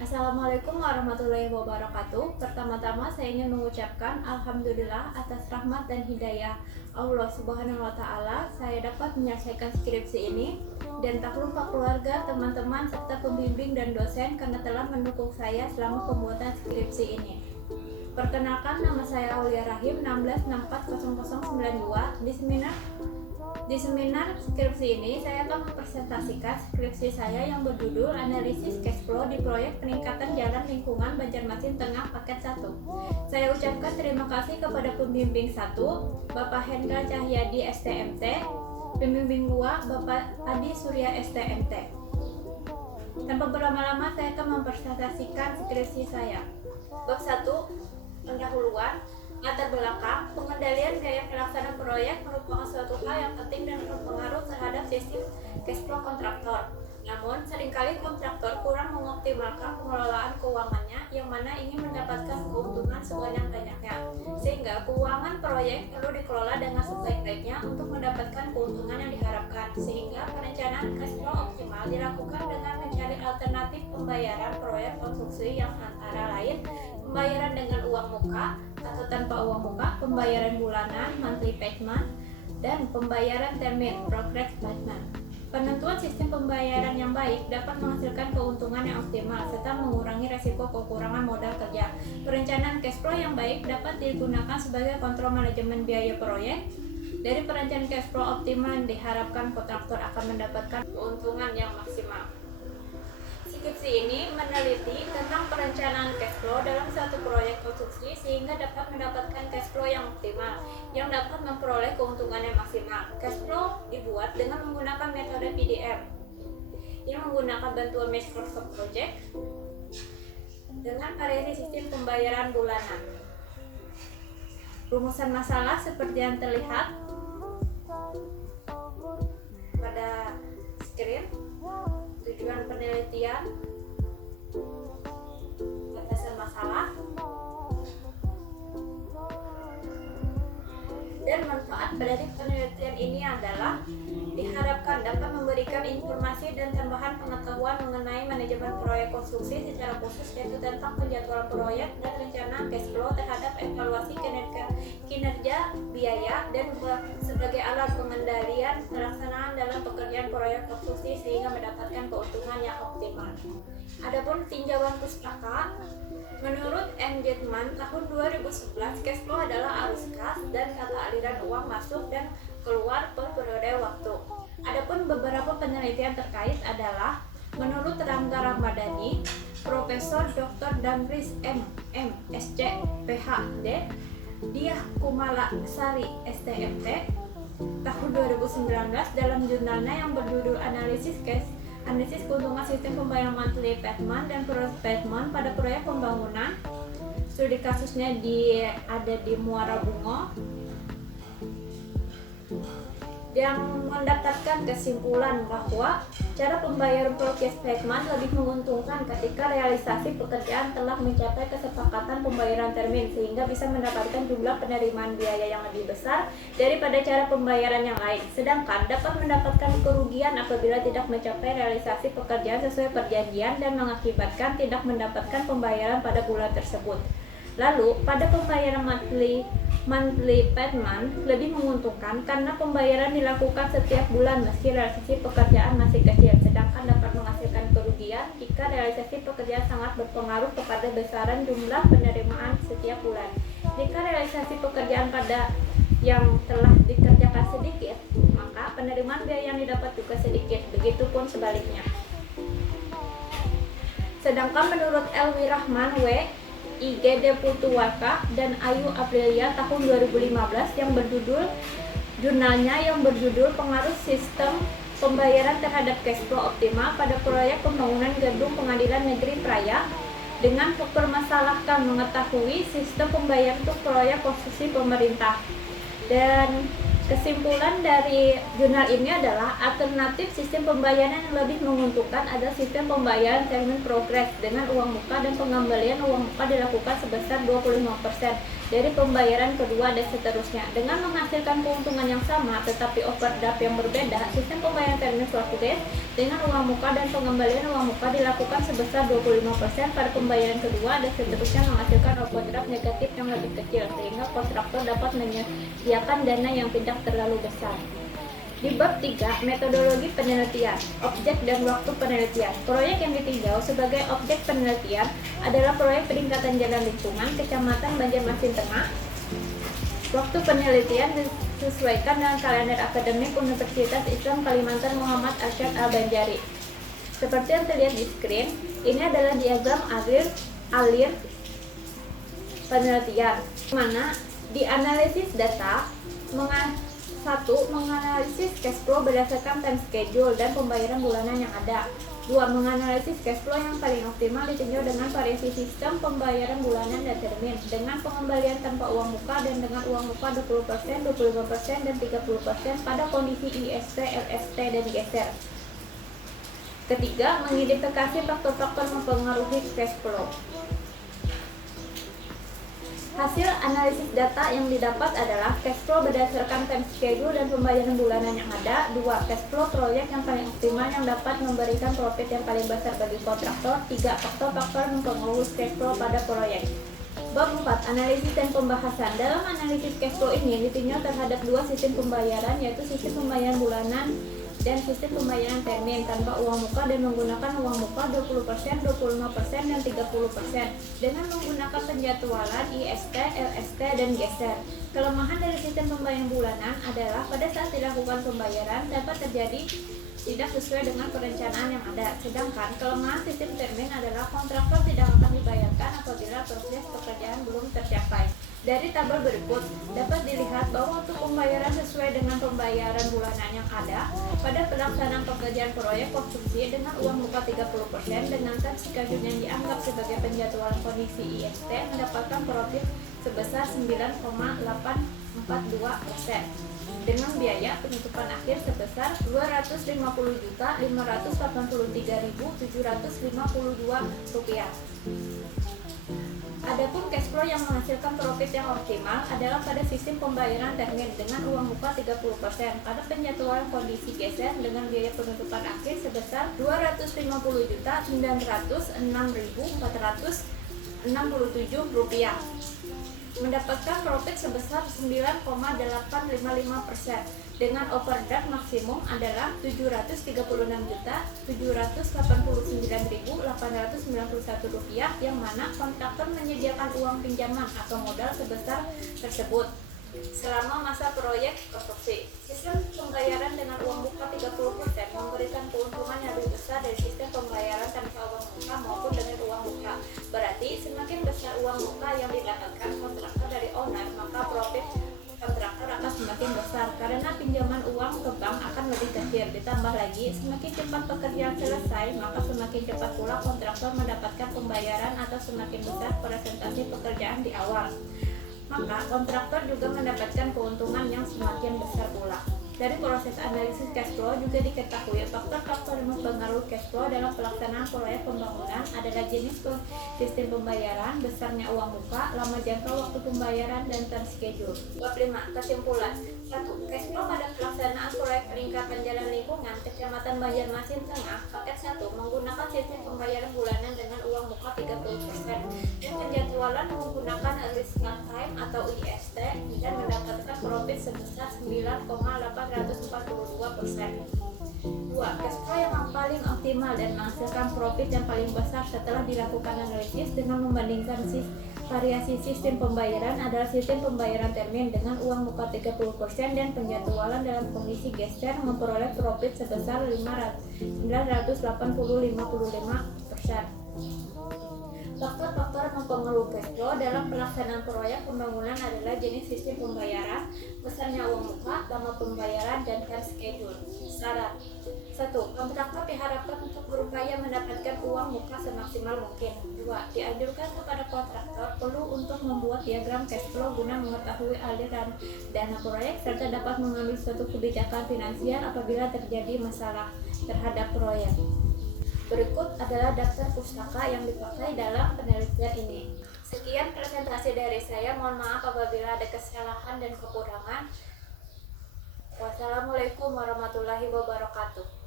Assalamualaikum warahmatullahi wabarakatuh. Pertama-tama saya ingin mengucapkan Alhamdulillah atas rahmat dan hidayah Allah Subhanahu wa Ta'ala. Saya dapat menyelesaikan skripsi ini dan tak lupa keluarga, teman-teman, serta pembimbing dan dosen karena telah mendukung saya selama pembuatan skripsi ini. Perkenalkan, nama saya Aulia Rahim 16640092. Di seminar skripsi ini, saya akan mempresentasikan skripsi saya yang berjudul Analisis Cash Flow di Proyek Peningkatan Jalan Lingkungan Banjarmasin Tengah Paket 1. Saya ucapkan terima kasih kepada pembimbing 1, Bapak Hendra Cahyadi STMT, pembimbing 2, Bapak Adi Surya STMT. Tanpa berlama-lama, saya akan mempresentasikan skripsi saya. Bab 1, pendahuluan. Latar belakang, pengendalian biaya pelaksanaan proyek merupakan suatu hal yang penting dan berpengaruh terhadap sistem cash flow kontraktor. Namun, seringkali kontraktor kurang mengoptimalkan pengelolaan keuangannya yang mana ingin mendapatkan keuntungan sebanyak-banyaknya. Sehingga keuangan proyek perlu dikelola dengan sebaik-baiknya untuk mendapatkan keuntungan yang diharapkan. Sehingga perencanaan cash flow optimal dilakukan dengan mencari alternatif pembayaran proyek konstruksi yang antara lain pembayaran dengan uang muka atau tanpa uang muka, pembayaran bulanan monthly payment, dan pembayaran termin progress payment. Penentuan sistem pembayaran yang baik dapat menghasilkan keuntungan yang optimal serta mengurangi resiko kekurangan modal kerja. Perencanaan cash flow yang baik dapat digunakan sebagai kontrol manajemen biaya proyek. Dari perencanaan cash flow optimal diharapkan kontraktor akan mendapatkan keuntungan yang maksimal. Skripsi ini meneliti tentang perencanaan cash flow dalam satu proyek konstruksi sehingga dapat mendapatkan cash flow yang optimal yang dapat memperoleh keuntungan yang maksimal. Cash flow dibuat dengan menggunakan metode PDM yang menggunakan bantuan Microsoft Project dengan variasi sistem pembayaran bulanan. Rumusan masalah seperti yang terlihat pada screen. Tujuan penelitian, batasan masalah, dan manfaat dari penelitian ini adalah diharapkan dapat memberikan informasi dan tambahan pengetahuan mengenai manajemen proyek konstruksi secara khusus, yaitu tentang penjadwalan proyek dan rencana cash flow terhadap evaluasi kinerja biaya dan sebagai alat pengendalian pelaksanaan dalam pekerjaan proyek konstruksi sehingga mendapatkan keuntungan yang optimal. Adapun tinjauan pustaka, menurut Engagement tahun 2011, cash flow adalah arus kas dan tata aliran uang masuk dan keluar per periode waktu. Adapun beberapa penelitian terkait adalah menurut Rangga Ramadhani, Profesor Dr. Damris M.Sc. Ph.D. Diah Kumala Sari STMT tahun 2019 dalam jurnalnya yang berjudul Analisis keuntungan sistem pembayaran monthly payment dan progress payment pada proyek pembangunan. Studi kasusnya ada di Muara Bungo, yang mendapatkan kesimpulan bahwa cara pembayaran progress payment lebih menguntungkan ketika realisasi pekerjaan telah mencapai kesepakatan pembayaran termin sehingga bisa mendapatkan jumlah penerimaan biaya yang lebih besar daripada cara pembayaran yang lain, sedangkan dapat mendapatkan kerugian apabila tidak mencapai realisasi pekerjaan sesuai perjanjian dan mengakibatkan tidak mendapatkan pembayaran pada bulan tersebut. Lalu, pada pembayaran monthly payment lebih menguntungkan karena pembayaran dilakukan setiap bulan meski realisasi pekerjaan masih kecil, sedangkan dapat menghasilkan kerugian jika realisasi pekerjaan sangat berpengaruh kepada besaran jumlah penerimaan setiap bulan. Jika realisasi pekerjaan pada yang telah dikerjakan sedikit, maka penerimaan biaya yang didapat juga sedikit, begitupun sebaliknya. Sedangkan menurut Elwi Rahman W. IGD Putuwaka dan Ayu Aprilia tahun 2015 jurnalnya yang berjudul Pengaruh Sistem Pembayaran Terhadap Cash Flow Optimal pada Proyek Pembangunan Gedung Pengadilan Negeri Praia dengan mempermasalahkan mengetahui sistem pembayaran untuk proyek konstruksi pemerintah. Dan kesimpulan dari jurnal ini adalah alternatif sistem pembayaran yang lebih menguntungkan adalah sistem pembayaran termin progres dengan uang muka dan pengembalian uang muka dilakukan sebesar 25%, dari pembayaran kedua dan seterusnya. Dengan menghasilkan keuntungan yang sama tetapi overdraft yang berbeda, sistem pembayaran termin suatu cash dengan uang muka dan pengembalian uang muka dilakukan sebesar 25% pada pembayaran kedua dan seterusnya menghasilkan overdraft negatif yang lebih kecil sehingga kontraktor dapat menyediakan dana yang tidak terlalu besar. Di bab 3, metodologi penelitian, objek dan waktu penelitian. Proyek yang ditinjau sebagai objek penelitian adalah proyek peningkatan jalan lingkungan Kecamatan Banjarmasin Tengah. Waktu penelitian disesuaikan dengan kalender akademik Universitas Islam Kalimantan Muhammad Arsyad Al-Banjari. Seperti yang terlihat di screen, ini adalah diagram alir penelitian, mana dianalisis data, menganalisis cash flow berdasarkan time schedule dan pembayaran bulanan yang ada. 2. Menganalisis cash flow yang paling optimal ditinjau dengan variasi sistem pembayaran bulanan dan termin, dengan pengembalian tanpa uang muka dan dengan uang muka 20%, 25%, dan 30% pada kondisi IST, LST, dan geser. Ketiga, mengidentifikasi faktor-faktor mempengaruhi cash flow. Hasil analisis data yang didapat adalah cash flow berdasarkan time schedule dan pembayaran bulanan yang ada. 2. Cash flow proyek yang paling optimal yang dapat memberikan profit yang paling besar bagi kontraktor. 3. Faktor-faktor mempengaruhi cash flow pada proyek. Bab 4. Analisis dan pembahasan. Dalam analisis cash flow ini ditinjau terhadap dua sistem pembayaran, yaitu sistem pembayaran bulanan dan sistem pembayaran termin tanpa uang muka dan menggunakan uang muka 20%, 25%, dan 30% dengan menggunakan penjadwalan IST, LST, dan geser. Kelemahan dari sistem pembayaran bulanan adalah pada saat dilakukan pembayaran dapat terjadi tidak sesuai dengan perencanaan yang ada. Sedangkan kelemahan sistem termin adalah kontraktor tidak akan dibayarkan apabila proses pekerjaan belum tercapai. Dari tabel berikut dapat dilihat bahwa untuk pembayaran sesuai dengan pembayaran bulanan yang ada pada pelaksanaan pekerjaan proyek konstruksi dengan uang muka 30% dengan time schedule yang dianggap sebagai penjadwalan kondisi IST mendapatkan profit sebesar 9,842% dengan biaya penutupan akhir sebesar Rp250.583.752. Adapun cash flow yang menghasilkan profit yang optimal adalah pada sistem pembayaran termin dengan uang muka 30% pada penjadwalan kondisi geser dengan biaya penutupan akhir sebesar Rp250.906.467 mendapatkan profit sebesar 9,855% dengan overdraft maksimum adalah Rp736.789.891 yang mana kontraktor menyediakan uang pinjaman atau modal sebesar tersebut selama masa proyek konstruksi. Sistem pembayaran dengan uang muka 30% memberikan keuntungan yang lebih besar dari sistem pembayaran tanpa uang muka maupun dengan uang muka. Berarti semakin besar uang muka yang didapatkan kontraktor dari owner, maka profit kontraktor akan semakin besar karena pinjaman uang ke bank akan lebih kecil. Ditambah lagi, semakin cepat pekerjaan selesai, maka semakin cepat pula kontraktor mendapatkan pembayaran atau semakin besar presentasi pekerjaan di awal. Maka kontraktor juga mendapatkan keuntungan yang semakin besar pula. Dari proses analisis cash flow juga diketahui faktor-faktor yang mempengaruhi cash flow dalam pelaksanaan proyek pembangunan adalah jenis sistem pembayaran, besarnya uang muka, lama jangka waktu pembayaran, dan time schedule. Bab 5. Kesimpulan. 1. Cash flow pada pelaksanaan proyek peningkatan jalan lingkungan Kecamatan Banjarmasin Tengah paket 1 menggunakan sistem pembayaran bulanan dengan uang muka 30% dan penjadwalan menggunakan early start time atau IST dan mendapatkan profit sebesar 9,842%. 2. Cash flow yang paling optimal dan menghasilkan profit yang paling besar setelah dilakukan analisis dengan membandingkan variasi sistem pembayaran adalah sistem pembayaran termin dengan uang muka 30% dan penjadwalan dalam kondisi geser memperoleh profit sebesar 985,55%. Faktor-faktor mempengaruhi cash flow dalam pelaksanaan proyek pembangunan adalah jenis sistem pembayaran, besarnya uang muka, lama pembayaran, dan time schedule. Syarat. 1. Kontraktor diharapkan untuk berupaya mendapatkan uang muka semaksimal mungkin. 2. Dianjurkan kepada kontraktor perlu untuk membuat diagram cash flow guna mengetahui aliran dana proyek serta dapat mengambil suatu kebijakan finansial apabila terjadi masalah terhadap proyek. Berikut adalah daftar pustaka yang dipakai dalam penelitian ini. Sekian presentasi dari saya. Mohon maaf apabila ada kesalahan dan kekurangan. Wassalamualaikum warahmatullahi wabarakatuh.